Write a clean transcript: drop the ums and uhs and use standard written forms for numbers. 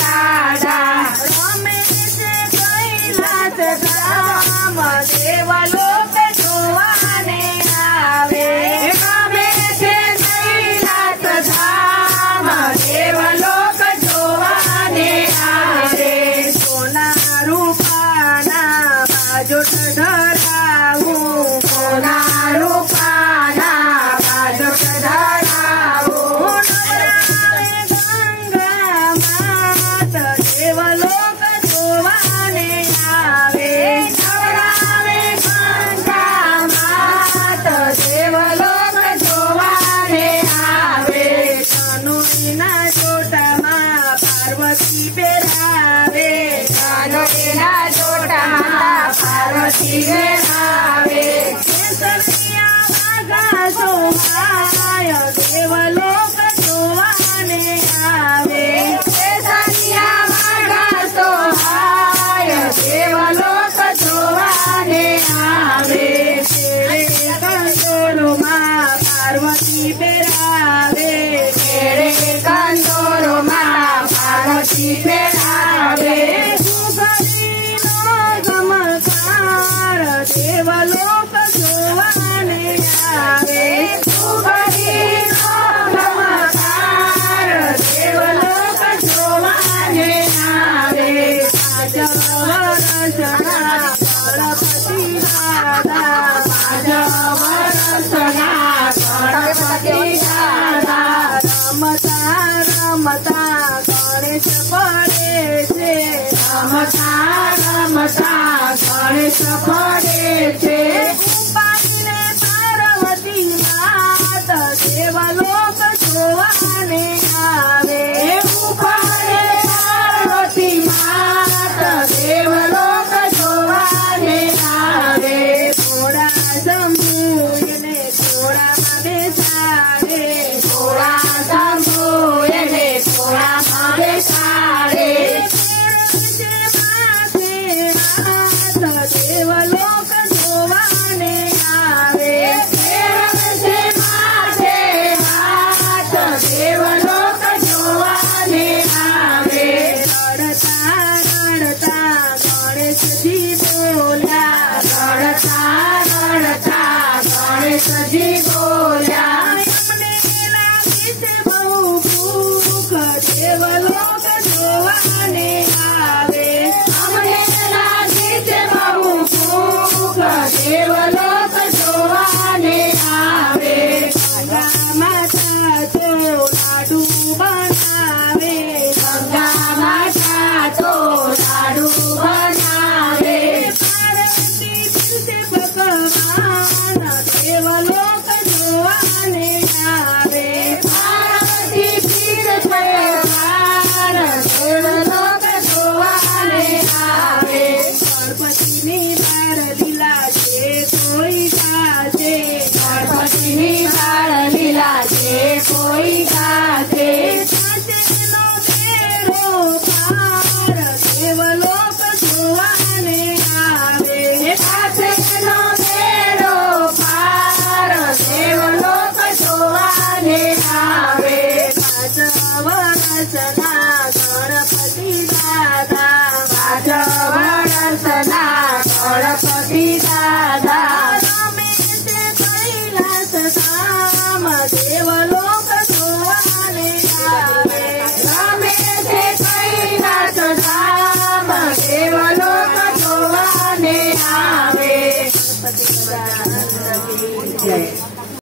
દાદા રમે છે કૈલાસ ધામ દેવલોક જોવાને આવે રમે છે કૈલાસ ધામ દેવલોક જોવાને આવે સોના રૂપાના બાજોટ ધરાવું સોના રૂપાના બાજોટ ધરાવું નવરાવે ગંગા માત દેવલોક જોવાને આવે નવરાવે ગંગા માત દેવલોક જોવાને આવે કાનોઈના જોટામાં પાર્વતી પહેરાવે કાનોઈના જોટામાં પાર્વતી પહેરાવે કેસરિયા વાઘા સોહાય દેવલોક જોવાને આવે કેસરિયા વાઘા સોહાય દેવલોક જોવાને આવે કંદોરોમાં પાર્વતી પહેરાવે કંદોરોમાં પાર્વતી પહેરાવે ગમકાર દેવલોક જોવાને આવે ગમકાર દેવલોક જોવાને આવે વર્ષના ગણપતિ દાદા વર્ષના ગણપતિ દાદા રમતા રમતા ગણેશ પડે છે રમતા રમતા ગણેશ પડે છે ઉપાડીને પાર્વતી માત દેવલોક જોવાને આવે ઉપાડે પાર્વતી માત દેવલોક જોવાને આવે થોડા શંભુને થોડામાં બેસાડે થોડા શંભુને થોડામાં બેસાડે દેવલોક જોવાને આવે દેવલોક જોવાને આવે રડતા રડતા ગણેશજી બોલ્યા રડતા રડતા ગણેશજી બોલ્યા અમને લાગી છે બહુ ભૂખ દેવલોક જોવાને આવે અમને લાગી છે બહુ ભૂખ દેવલોક જોવાને આવે ગંગા માતા તો લાડુ બનાવે ગંગા માતા તો લાડુ બનાવે